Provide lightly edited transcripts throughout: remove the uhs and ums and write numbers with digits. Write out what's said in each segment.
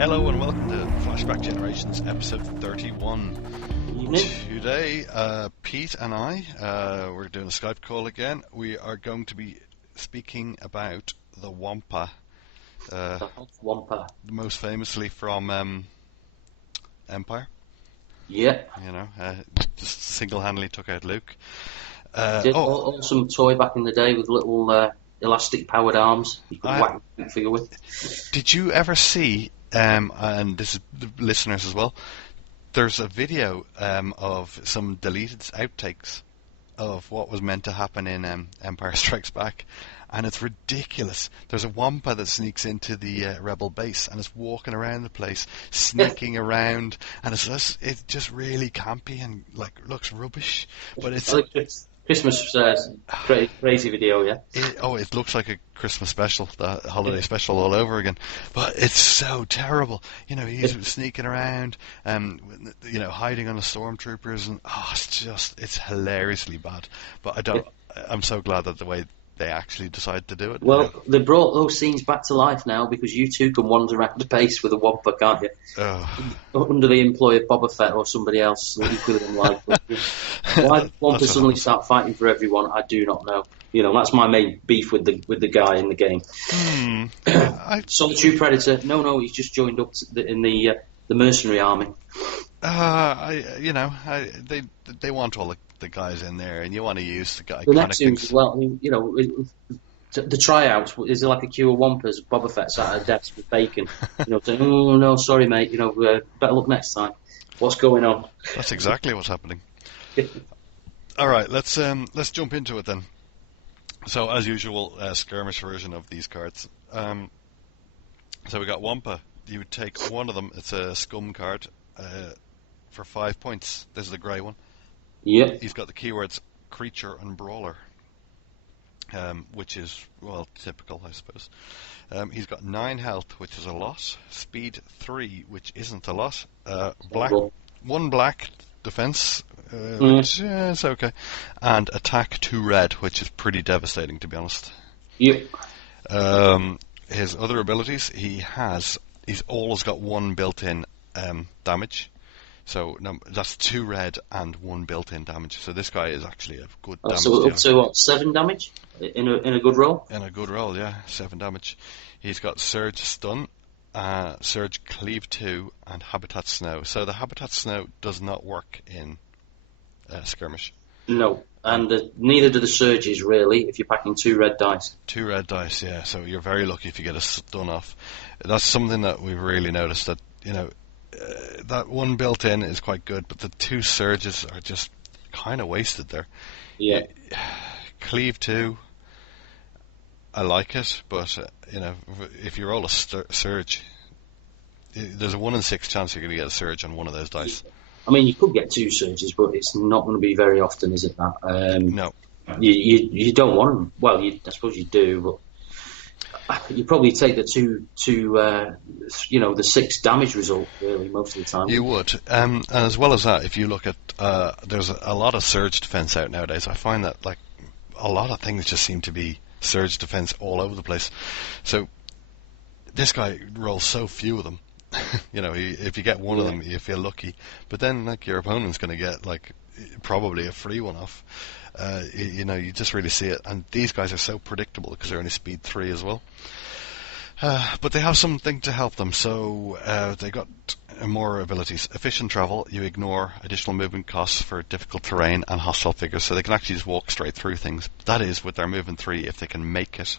Hello and welcome to Flashback Generations episode 31. Evening. Today, Pete and I, we're doing a Skype call again. We are going to be speaking about the Wampa. Wampa. Most famously from Empire. Yeah. You know, just single-handedly took out Luke. Awesome toy back in the day with little elastic powered arms you could whack the figure with. Did you ever see, and this is the listeners as well, there's a video of some deleted outtakes of what was meant to happen in Empire Strikes Back, and it's ridiculous. There's a Wampa that sneaks into the rebel base and is walking around the place, sneaking around, and it's just really campy and looks rubbish. But it's Christmas crazy video, yeah. It looks like a Christmas special, the holiday special all over again. But it's so terrible. You know, he's sneaking around, hiding on the stormtroopers, and it's hilariously bad. But I'm so glad that the way they actually decide to do it. Well, they brought those scenes back to life now because you two can wander around the base with a Wampa, can't you? Under the employ of Boba Fett or somebody else equally unlikely. Why Wampa suddenly start fighting for everyone, I do not know. You know, that's my main beef with the guy in the game. Solitude Predator. No, he's just joined up in the Mercenary army. They want all the guys in there, and you want to use the guy. The next things as well. You know, the tryouts is like a queue of Wampas. Boba Fett sat at a desk with bacon. You know, saying, "Oh no, sorry mate. You know, better look next time." What's going on? That's exactly what's happening. All right, let's jump into it then. So as usual, skirmish version of these cards. So we got Wampa. You would take one of them. It's a scum card for 5 points. This is the grey one. Yep. He's got the keywords creature and brawler, which is, well, typical, I suppose. He's got 9 health, which is a lot. Speed 3, which isn't a lot. Black, 1 black defense, which is okay. And attack 2 red, which is pretty devastating, to be honest. Yep. His other abilities, he's always got 1 built-in damage. So that's 2 red and 1 built-in damage. So this guy is actually a good damage. So up to what, 7 damage in a good roll? In a good roll, yeah, 7 damage. He's got Surge Stun, Surge Cleave 2, and Habitat Snow. So the Habitat Snow does not work in skirmish. No, and neither do the surges really. If you're packing 2 red dice. 2 red dice, yeah. So you're very lucky if you get a stun off. That's something that we've really noticed, that that 1 built-in is quite good, but the 2 surges are just kind of wasted there. Yeah. Cleave 2, I like it, but if you roll a surge, there's a 1 in 6 chance you're going to get a surge on one of those dice. I mean, you could get 2 surges, but it's not going to be very often, is it? That no. You don't want them. Well, I suppose you do, but you probably take the the 6 damage result really most of the time. You would, and as well as that, if you look at there's a lot of surge defense out nowadays. I find that a lot of things just seem to be surge defense all over the place. So this guy rolls so few of them. If you get one of them, you feel lucky. But then your opponent's going to get probably a free one off. You just really see it, and these guys are so predictable because they're only speed 3 as well. But they have something to help them, so they got more abilities. Efficient travel, you ignore additional movement costs for difficult terrain and hostile figures, so they can actually just walk straight through things. That is with their movement 3 if they can make it.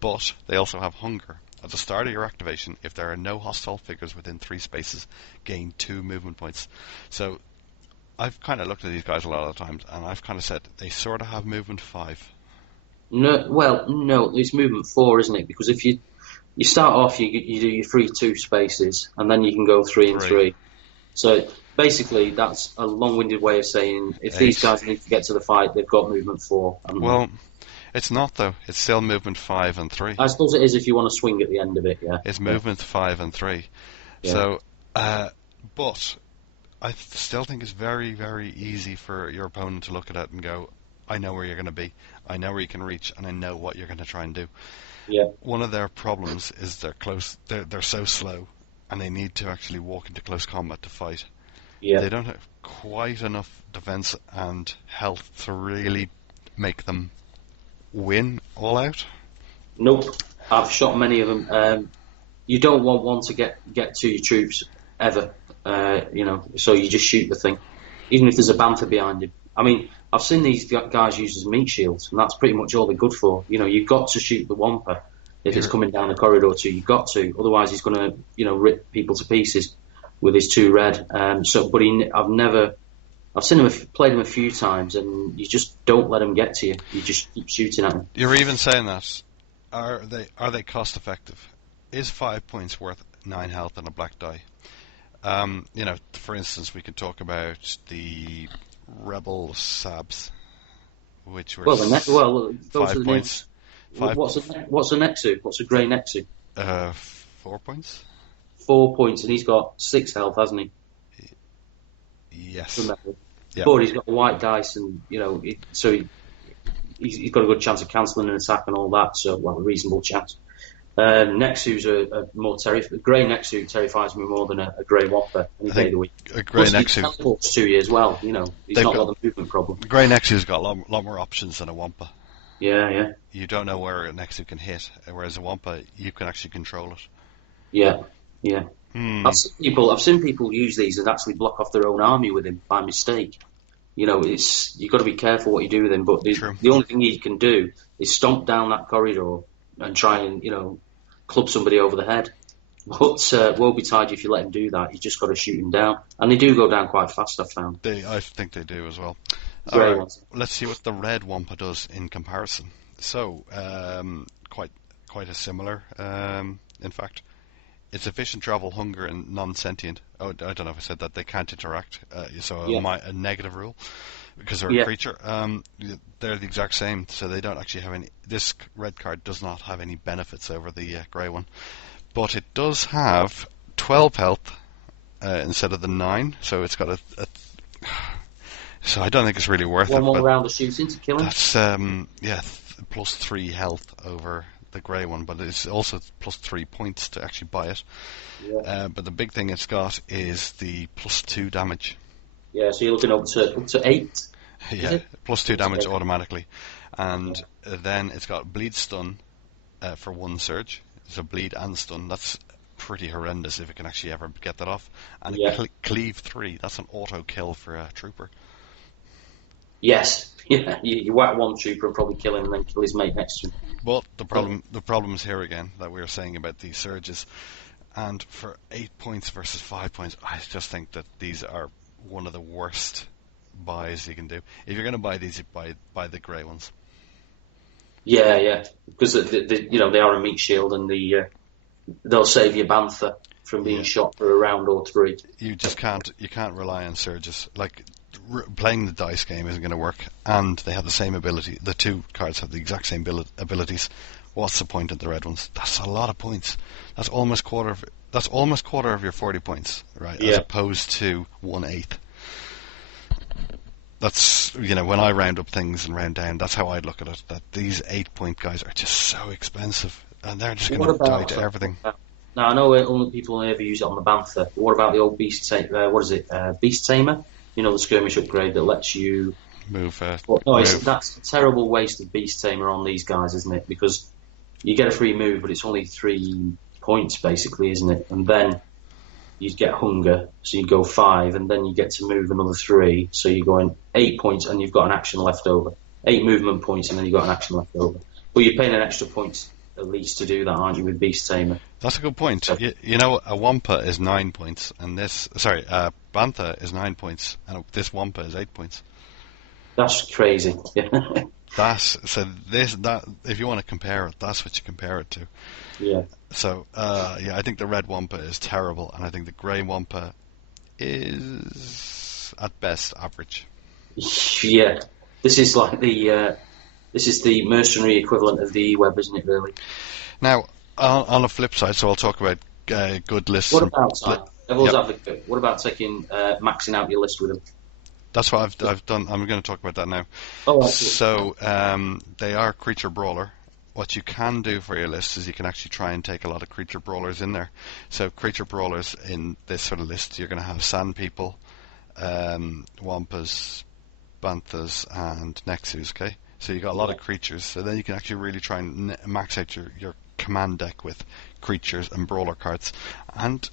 But they also have hunger. At the start of your activation, if there are no hostile figures within 3 spaces, gain 2 movement points. So I've kind of looked at these guys a lot of times, and I've kind of said they sort of have movement 5. No, it's movement 4, isn't it? Because if you start off, you do your free 2 spaces, and then you can go 3 and 3. So basically, that's a long-winded way of saying if 8. These guys need to get to the fight, they've got movement 4. Well, it's not though. It's still movement 5 and 3. I suppose it is if you want to swing at the end of it. Yeah. It's movement 5 and 3. Yeah. So, but I still think it's very, very easy for your opponent to look at it and go, I know where you're going to be, I know where you can reach, and I know what you're going to try and do. Yeah. One of their problems is they're close. They're so slow. and they need to actually walk into close combat to fight. Yeah. They don't have quite enough defense and health to really make them win all out. Nope. I've shot many of them. You don't want one to get to your troops ever, so you just shoot the thing, even if there's a Bantha behind him. I mean, I've seen these guys used as meat shields, and that's pretty much all they're good for. You've got to shoot the Wampa if it's coming down the corridor too. You've got to, otherwise he's going to, rip people to pieces with his 2 red. I've seen him, played him a few times, and you just don't let him get to you. You just keep shooting at him. You're even saying that. Are they cost effective? Is 5 points worth 9 health and a black die? For instance, we could talk about the Rebel Sabs, which were 5 points. What's a Nexu? What's a grey Nexu? 4 points. 4 points, and he's got 6 health, hasn't he? Yes. Yeah. But he's got a white dice, and so he's got a good chance of cancelling an attack and all that. So, a reasonable chance. Nexus are more terrifying. Grey Nexus terrifies me more than a grey Wampa any day of the week. A grey Nexus teleports to you as well. He's not got the movement problem. Grey Nexus got a lot more options than a Wampa. Yeah. You don't know where a Nexus can hit, whereas a Wampa you can actually control it. Yeah. I've seen people use these and actually block off their own army with him by mistake. You've got to be careful what you do with him. But the only thing he can do is stomp down that corridor and try and club somebody over the head. But woe betide you if you let him do that. You just got to shoot him down, and they do go down quite fast. I've found. I think they do as well. Right, let's see what the red Wampa does in comparison. So, quite a similar. In fact, it's efficient travel, hunger, and non-sentient. Oh, I don't know if I said that. They can't interact. A negative rule because they're a creature. They're the exact same, so they don't actually have any. This red card does not have any benefits over the grey one, but it does have 12 health instead of the 9. So it's got a so I don't think it's really worth it. One more round of shooting to kill him. That's plus 3 health over the grey one, but it's also plus 3 points to actually buy it. Yeah. But the big thing it's got is the plus 2 damage. Yeah, so you're looking up to 8. Yeah, plus 2 damage automatically, and then it's got bleed stun for 1 surge. So bleed and stun. That's pretty horrendous if it can actually ever get that off. And cleave 3. That's an auto kill for a trooper. Yes, you whack one trooper and probably kill him, and then kill his mate next to him. But the problem is here again that we were saying about these surges, and for 8 points versus 5 points, I just think that these are one of the worst buys you can do. If you're going to buy these, you buy the grey ones. Yeah, because they are a meat shield, and they'll save your Bantha from being shot for a round or 3. You just can't rely on surges. Like playing the dice game isn't going to work, and they have the same ability. The 2 cards have the exact same abilities. What's the point of the red ones? That's a lot of points. That's almost quarter of your 40 points, right? Yeah. As opposed to 1/8. That's when I round up things and round down, that's how I'd look at it. That these 8-point guys are just so expensive, and they're just going to die to everything. Now I know only people only ever use it on the Bantha. But what about the old Beast Tamer? Beast Tamer? The skirmish upgrade that lets you move. That's a terrible waste of Beast Tamer on these guys, isn't it? Because you get a free move, but it's only 3 points basically, isn't it? And then you'd get hunger, so you'd go 5, and then you get to move another 3, so you're going 8 points, and you've got an action left over. 8 movement points, and then you've got an action left over. But you're paying an extra point at least to do that, aren't you, with Beast Tamer? That's a good point. So, a Wampa is 9 points, and Bantha is 9 points, and this Wampa is 8 points. That's crazy. If you want to compare it, that's what you compare it to. Yeah. So, I think the red Wampa is terrible, and I think the grey Wampa is, at best, average. Yeah. This is like the mercenary equivalent of the E-Web, isn't it, really? Now, on the flip side, so I'll talk about good lists. What about Devil's Advocate? What about maxing out your list with them? That's what I've done. I'm going to talk about that now. Oh, so they are creature brawler, what you can do for your list is you can actually try and take a lot of creature brawlers in there. So creature brawlers in this sort of list, you're going to have sand people, wampas, banthas, and nexus. Okay, so you got a lot of creatures. So then you can actually really try and max out your command deck with creatures and brawler cards. And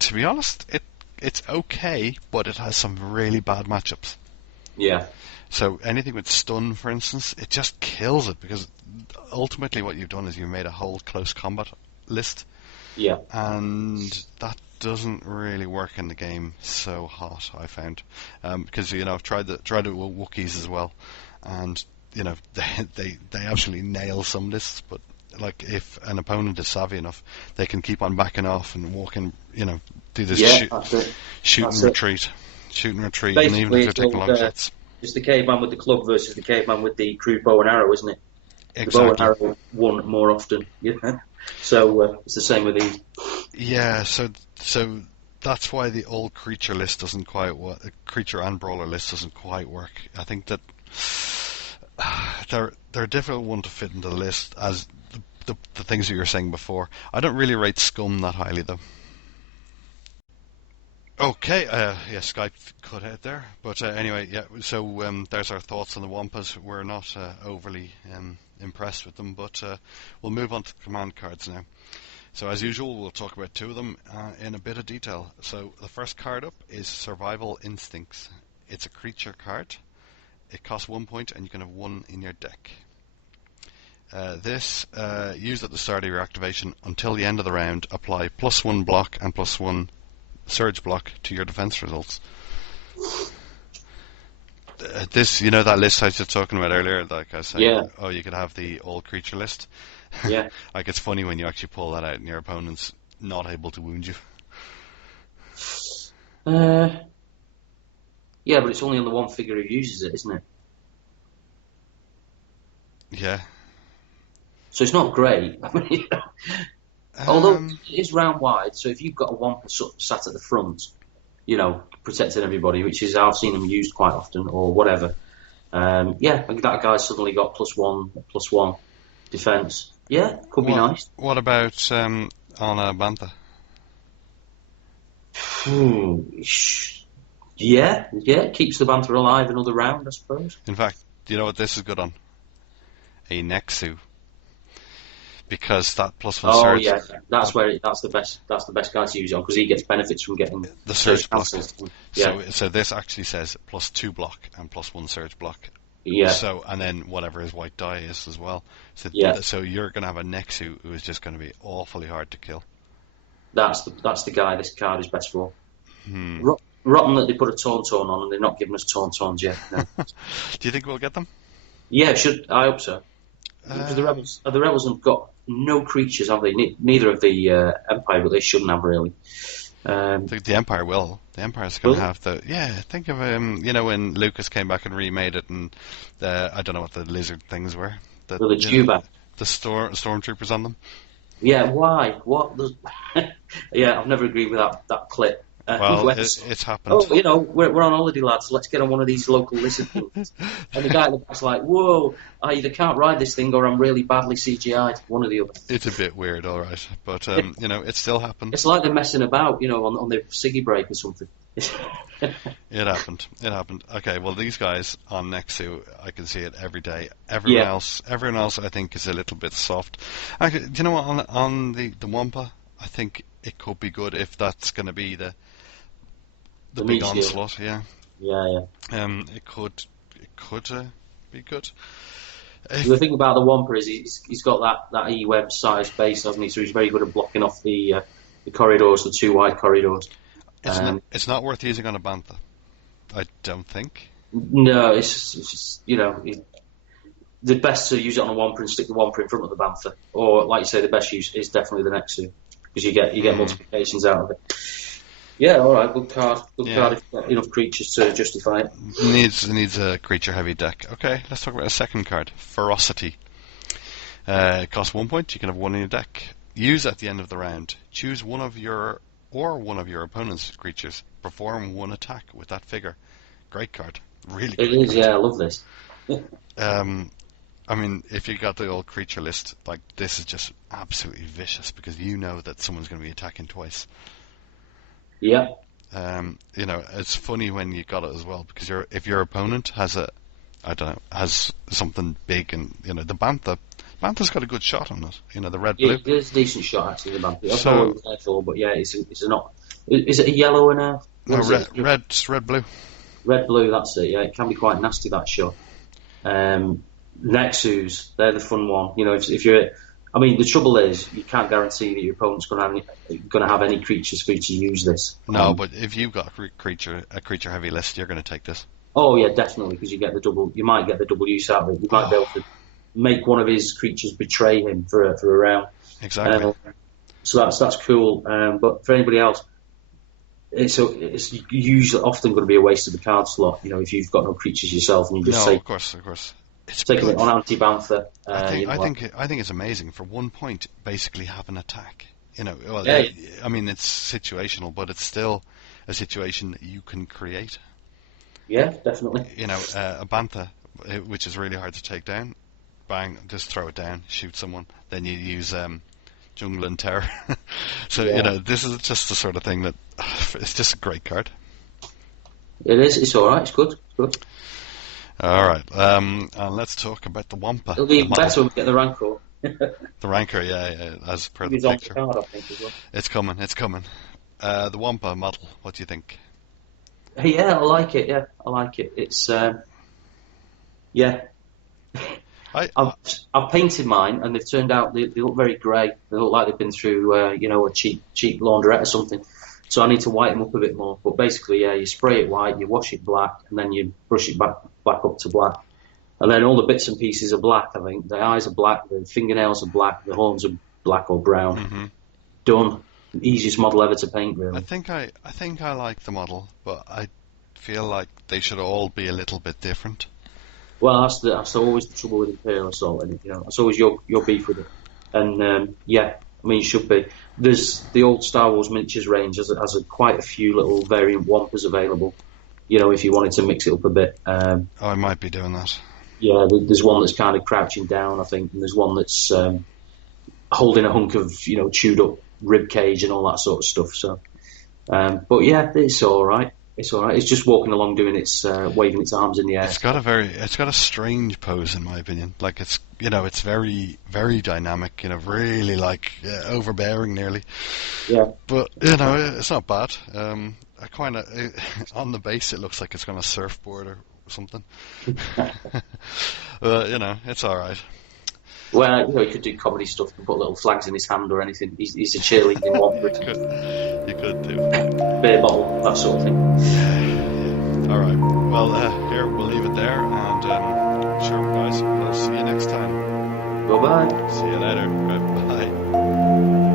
to be honest, it's okay, but it has some really bad matchups. Yeah. So anything with stun, for instance, it just kills it, because ultimately what you've done is you've made a whole close combat list. Yeah. And that doesn't really work in the game so hot, I found. Because, I've tried the Wookiees as well, and, they absolutely nail some lists, but like if an opponent is savvy enough, they can keep on backing off and walk in, do this shoot and retreat, Basically, and even if they're taking long shots. It's the caveman with the club versus the caveman with the crude bow and arrow, isn't it? Exactly. The bow and arrow won more often. Yeah. So it's the same with these. Yeah. So that's why the old creature list doesn't quite work. Creature and brawler list doesn't quite work. I think that they're a difficult one to fit into the list, as the things that you were saying before. I don't really rate Scum that highly, though. Okay, Skype cut out there, but anyway, yeah. So there's our thoughts on the Wampas. We're not overly impressed with them, but we'll move on to the command cards now. So as usual, we'll talk about two of them in a bit of detail. So the first card up is Survival Instincts. It's a creature card. It costs 1 point, and you can have one in your deck. This, used at the start of your activation until the end of the round, apply +1 block and +1 surge block to your defense results. This, that list I was just talking about earlier, like I was saying, you could have the all creature list. Yeah. Like, it's funny when you actually pull that out and your opponent's not able to wound you. Yeah, but it's only on the one figure who uses it, isn't it? Yeah. So it's not great. I mean, although it is round wide, so if you've got a Wampa sat at the front, protecting everybody, which is how I've seen them used quite often, or whatever. That guy suddenly got +1 defense. Yeah, could be nice. What about on a Bantha? Yeah, keeps the Bantha alive another round, I suppose. In fact, do you know what this is good on? A Nexu. Because that +1 surge. Oh yeah, that's the best guy to use it on, because he gets benefits from getting the surge block. Yeah. So this actually says +2 block and +1 surge block. Yeah. So, and then whatever his white die is as well. So So you're going to have a Nexu who is just going to be awfully hard to kill. That's the guy this card is best for. Rotten that they put a Tauntaun on and they're not giving us Tauntauns yet. No. Do you think we'll get them? Yeah, I hope so. Because the rebels have got no creatures, have they? Neither of the Empire, but they shouldn't have really. The Empire will. The Empire's going to have the... Yeah, think of when Lucas came back and remade it, and I don't know what the lizard things were. The Dewback. The stormtroopers on them. Yeah, why? What? Yeah, I've never agreed with that clip. Well, it's happened. Oh, we're on holiday, lads. Let's get on one of these local lizard things. And the guy at the back's like, whoa, I either can't ride this thing or I'm really badly CGI'd. One or the other. It's a bit weird, all right. But, it still happened. It's like they're messing about, on the Siggy break or something. It happened. Okay, well, these guys on Nexu, I can see it every day. Everyone else, I think, is a little bit soft. Actually, do you know what? On the Wampa, I think it could be good if that's going to be the big onslaught. Yeah. It could be good. The thing about the Wampa is he's got that E-web size base, hasn't he? So he's very good at blocking off the corridors, the two wide corridors. It's not worth using on a Bantha, I don't think. No, it's just, the best to use it on a Wampa and stick the Wampa in front of the Bantha. Or, like you say, the best use is definitely the Nexu, because you get multiplications out of it. Yeah, all right, good card. Good card if you've got enough creatures to justify it. Needs a creature-heavy deck. Okay, let's talk about a second card, Ferocity. It costs 1 point. You can have one in your deck. Use at the end of the round. Choose one of your opponent's creatures. Perform one attack with that figure. Great card. Really good. It is, yeah, I love this. I mean, if you got the old creature list, like, this is just absolutely vicious because you know that someone's going to be attacking twice. Yeah. You know, it's funny when you got it as well because if your opponent has has something big, and you know the Bantha's got a good shot on it. You know, the red blue. It is a decent shot actually. The Bantha. That's So, not what it's there for, but yeah, it's not. Is it a yellow and a? No, red blue. Red blue. That's it. Yeah, it can be quite nasty, that shot. Nexus, they're the fun one. You know, if you're, I mean, the trouble is you can't guarantee that your opponent's going to have any creatures for you to use this. No, but if you've got a creature heavy list, you're going to take this. Oh yeah, definitely, because you get the double. You might get the double use out of it. You might be able to make one of his creatures betray him for a round. Exactly. So that's cool. But for anybody else, it's usually often going to be a waste of the card slot. You know, if you've got no creatures yourself and you just of course. It's taking it on anti-Bantha. I think it's amazing for 1 point basically have an attack. You know, well, yeah. I mean it's situational, but it's still a situation that you can create. Yeah, definitely. You know, a Bantha, which is really hard to take down. Bang, just throw it down, shoot someone. Then you use Jungle and Terror. So you know, this is just the sort of thing that it's just a great card. It is. It's all right. It's good. It's good. All right, and let's talk about the Wampa. It'll be better when we get the Rancor. The Rancor, yeah, as per the picture. Card, I think, as well. It's coming. The Wampa model, what do you think? Yeah, I like it. Yeah, I like it. It's yeah. I've painted mine, and they've turned out they look very grey. They look like they've been through a cheap laundrette or something. So I need to whiten them up a bit more. But basically, yeah, you spray it white, you wash it black, and then you brush it back up to black. And then all the bits and pieces are black, I think. The eyes are black, the fingernails are black, the horns are black or brown. Mm-hmm. Done. Easiest model ever to paint, really. I think I like the model, but I feel like they should all be a little bit different. Well, that's always the trouble with Imperial Assault, and you know, that's always your beef with it. And yeah, I mean, it should be. There's the old Star Wars miniatures range has quite a few little variant Wampas available. You know, if you wanted to mix it up a bit. I might be doing that. Yeah, there's one that's kind of crouching down, I think, and there's one that's holding a hunk of chewed up rib cage and all that sort of stuff. So, but yeah, it's all right. It's all right. It's just walking along, doing its waving its arms in the air. It's got a strange pose, in my opinion. Like it's very, very dynamic. Really like overbearing, nearly. Yeah. But it's not bad. I kind of on the base, it looks like it's on a surfboard or something. It's all right. Well, he could do comedy stuff and put little flags in his hand or anything. He's a cheerleading Wampa. You could do. Beer bottle, that sort of thing. Yeah. All right. Well, here we'll leave it there, and sure, guys, we'll see you next time. Bye bye. See you later. Bye.